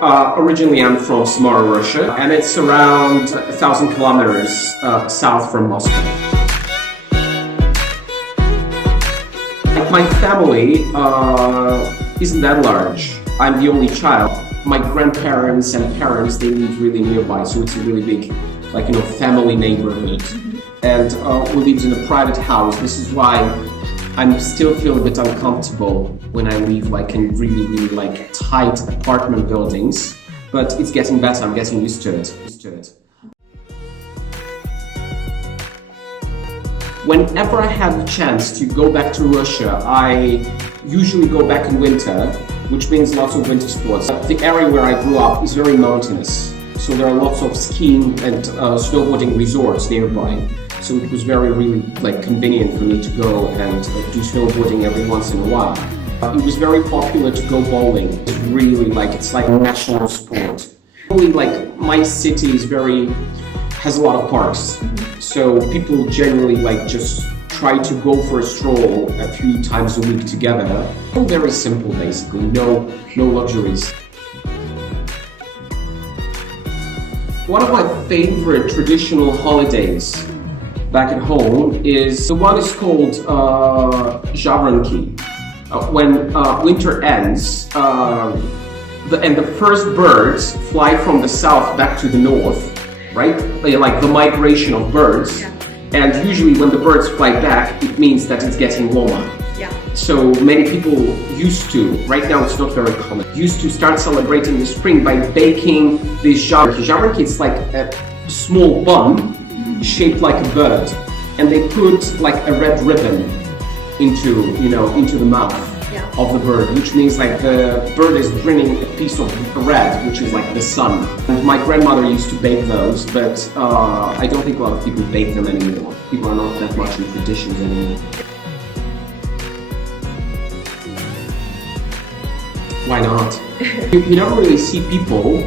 Originally I'm from Samara, Russia, and it's around 1,000 kilometers south from Moscow. My family isn't that large. I'm the only child. My grandparents and parents, they live really nearby, so it's a really big, family neighborhood. And we lived in a private house. This is why I'm still feel a bit uncomfortable when I live in really tight apartment buildings. But it's getting better. I'm getting used to it. Whenever I have the chance to go back to Russia, I usually go back in winter, which means lots of winter sports. The area where I grew up is very mountainous, so there are lots of skiing and snowboarding resorts nearby. So it was really convenient for me to go and do snowboarding every once in a while. It was very popular to go bowling. It's really it's like a national sport. Only my city has a lot of parks. So people generally just try to go for a stroll a few times a week together. Very simple basically, no luxuries. One of my favorite traditional holidays back at home is the one is called Javranki. When winter ends, and the first birds fly from the south back to the north, right? Like the migration of birds. Yeah. And usually when the birds fly back, it means that it's getting warmer. Yeah. So many people used to, right now it's not very common, used to start celebrating the spring by baking this javranki. Javranki is like a small bun shaped like a bird, and they put a red ribbon into the mouth of the bird, which means the bird is bringing a piece of red, which is the sun. And my grandmother used to bake those, but I don't think a lot of people bake them anymore. People are not that much in traditions anymore. Why not? You never really see people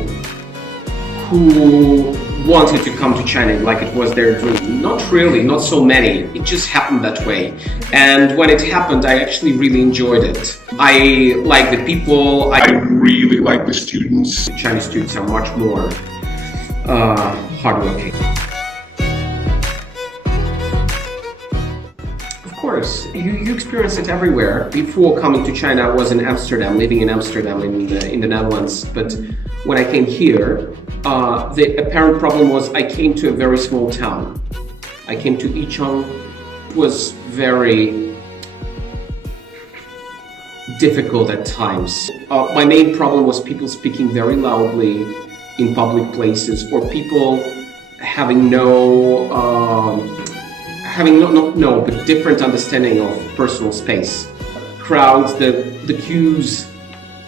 who wanted to come to China like it was their dream. Not really, not so many. It just happened that way. And when it happened, I actually really enjoyed it. I like the people, I really like the students. Chinese students are much more hardworking. Of course, you experience it everywhere. Before coming to China, I was in Amsterdam, living in Amsterdam in the Netherlands. But when I came here, the apparent problem was I came to a very small town. I came to Yicheng. It was very difficult at times. My main problem was people speaking very loudly in public places, or people having but different understanding of personal space. Crowds, the queues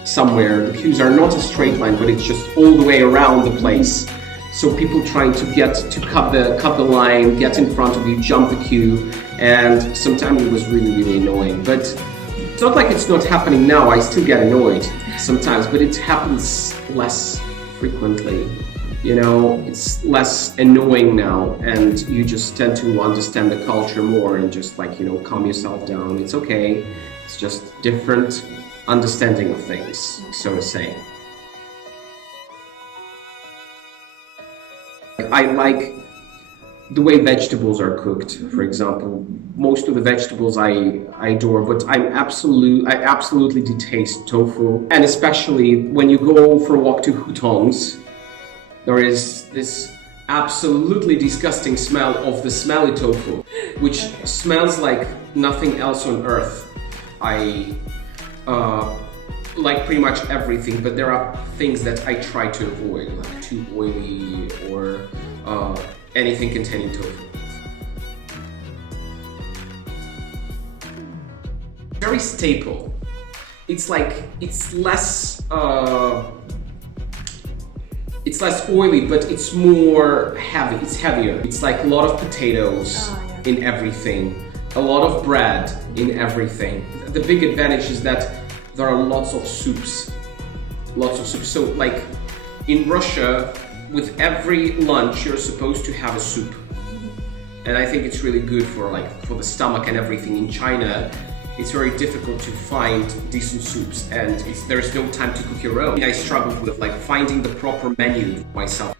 somewhere. The queues are not a straight line, but it's just all the way around the place. So people trying to cut the line, get in front of you, jump the queue, and sometimes it was really annoying. But it's not like it's not happening now. I still get annoyed sometimes, but it happens less frequently. It's less annoying now, and you just tend to understand the culture more and just calm yourself down. It's okay. It's just different understanding of things, so to say. I like the way vegetables are cooked, for example. Most of the vegetables I adore, but I absolutely detest tofu. And especially when you go for a walk to hutongs, there is this absolutely disgusting smell of the smelly tofu, which smells like nothing else on earth. I like pretty much everything, but there are things that I try to avoid, like too oily or anything containing tofu. Very staple. It's less oily, but it's more heavy. It's heavier. It's a lot of potatoes in everything, a lot of bread in everything. The big advantage is that there are lots of soups. So in Russia, with every lunch you're supposed to have a soup. And I think it's really good for the stomach and everything. In China, it's very difficult to find decent soups, and there's no time to cook your own. I struggled with like finding the proper menu for myself.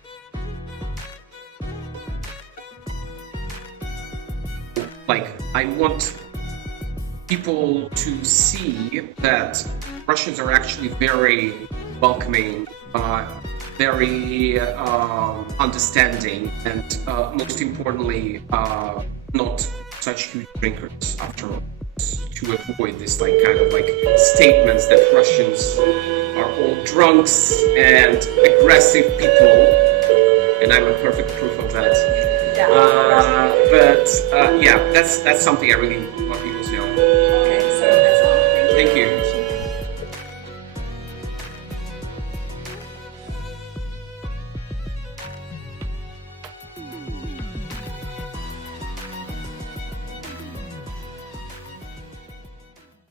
Like, I want people to see that Russians are actually very welcoming, very understanding, and most importantly, not such huge drinkers after all, to avoid this like kind of like statements that Russians are all drunks and aggressive people, and I'm a perfect proof of that. Yeah. But yeah, that's something I really want people to know. Okay, so that's all. Thank you. Thank you.